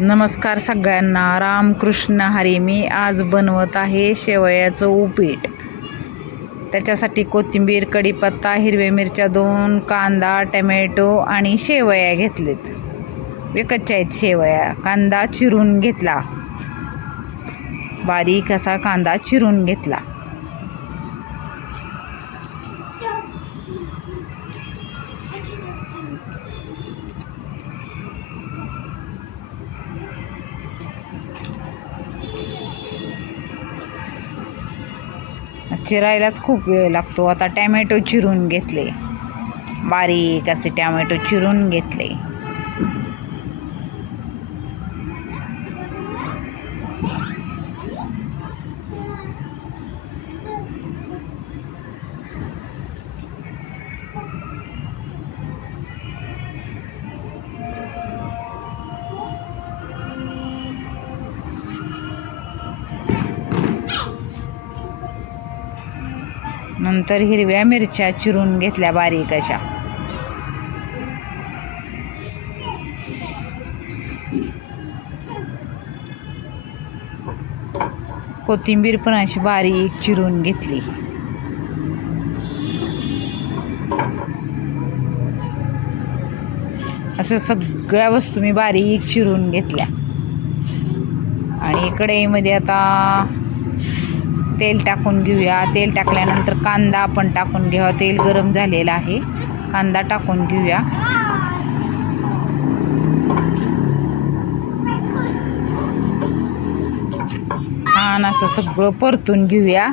नमस्कार सगळ्यांना, रामकृष्ण हरी. मी आज बनवत आहे शेवयाचं उपीट. त्याच्यासाठी कोथिंबीर, कढीपत्ता, हिरव्या मिरच्या 2, कांदा, टमॅटो आणि शेवया घेतलेत. विकतच्या आहेत शेवया. कांदा चिरून घेतला, बारीक असा कांदा चिरून घेतला. चिरायलाच खूप वेळ लागतो. आता टॅमॅटो चिरून घेतले, बारीक असे टॅमॅटो चिरून घेतले. नंतर हिरव्या मिरच्या चिरून घेतल्या बारीक अशा. कोथिंबीर पण अशी बारीक चिरून घेतली. असं सगळ्या वस्तू मी बारीक चिरून घेतल्या. आणि कढईमध्ये आता तेल टाकून घेऊया. तेल टाकल्यानंतर कांदा आपण टाकून घ्यावा. तेल गरम झालेलं आहे, कांदा टाकून घेऊया. छान असं सगळं परतून घेऊया.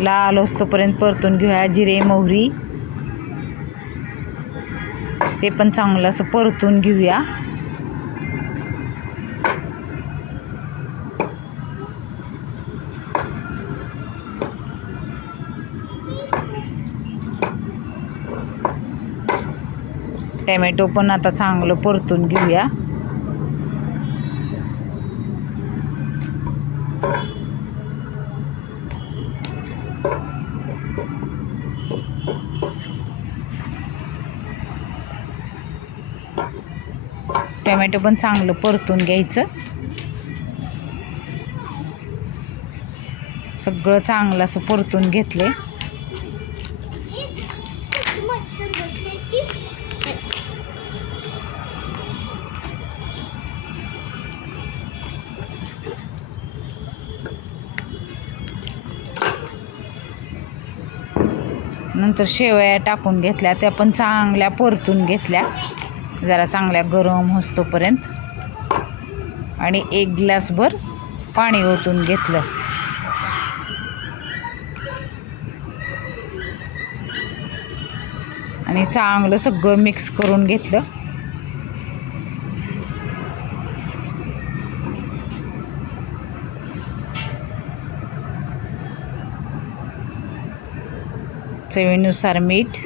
लाल असतोपर्यंत परतून घेऊया. जिरे, मोहरी ते पण चांगलं असं परतून घेऊया. टमॅटो पण आता चांगलं परतून घेऊया. टमॅटो पण चांगलं परतून घ्यायचं. सगळं चांगलं असं परतून घेतले. नंतर शेवया टाकून घेतल्या, त्या पण चांगल्या परतून घेतल्या जरा चांगल्या गरम होस्तोपर्यंत. आणि 1 ग्लासभर पाणी ओतून घेतलं. आणि चांगलं सगळं मिक्स करून घेतलं. चवीनुसार मीठ,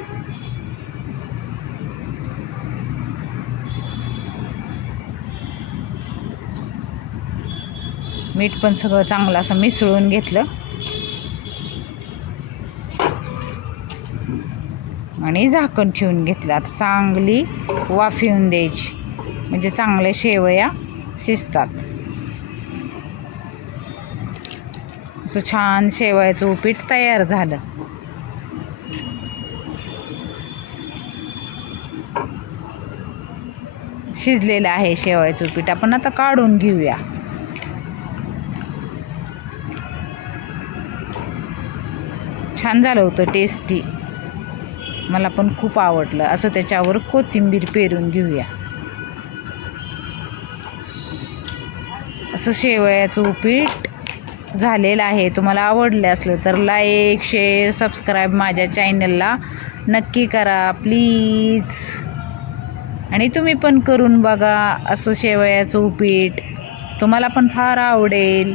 मीठ पण सगळं चांगलं असं मिसळून घेतलं. आणि झाकण ठेवून घेतलं. आता चांगली वाफ येऊन द्यायची, म्हणजे चांगल्या शेवया शिजतात. असं छान शेवयाचं उपीट तयार झालं. शिजलेलं आहे शेवयाचं उपीट. आपण आता काढून घेऊया. छान झालं होतं, टेस्टी. मला पण खूप आवडलं. असं त्याच्यावर कोथिंबीर पेरून घेऊया. असं शेवयाचं उपीट झालेलं आहे. तुम्हाला आवडलं असलं तर लाईक, शेअर, सबस्क्राईब माझ्या चॅनलला नक्की करा प्लीज. आणि तुम्ही पण करून बघा असं शेवयाचं उपीट. तुम्हाला पण फार आवडेल.